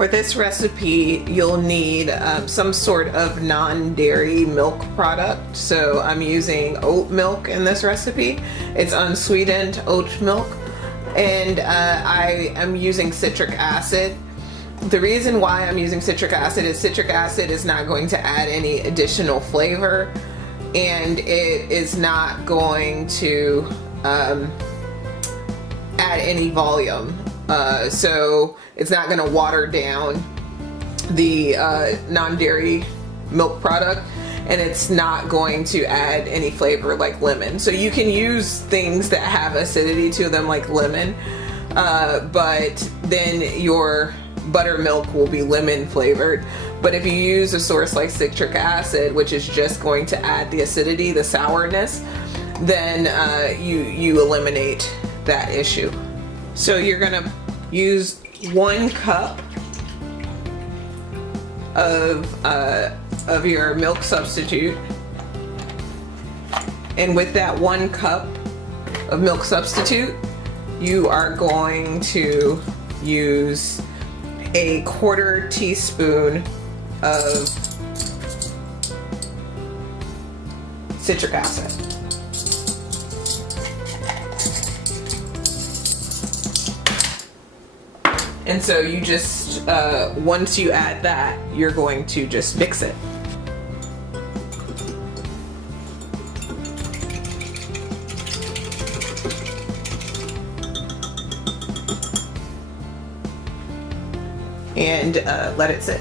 For this recipe, you'll need some sort of non-dairy milk product. So I'm using oat milk in this recipe. It's unsweetened oat milk. And I am using citric acid. The reason why I'm using citric acid is not going to add any additional flavor, and it is not going to add any volume. So it's not going to water down the non-dairy milk product, and it's not going to add any flavor like lemon. So you can use things that have acidity to them like lemon, but then your buttermilk will be lemon flavored. But if you use a source like citric acid, which is just going to add the acidity, the sourness, then you eliminate that issue. So you're gonna use 1 cup of your milk substitute, and with that 1 cup of milk substitute, you are going to use a 1/4 teaspoon of citric acid. And so you just, once you add that, you're going to just mix it. And let it sit.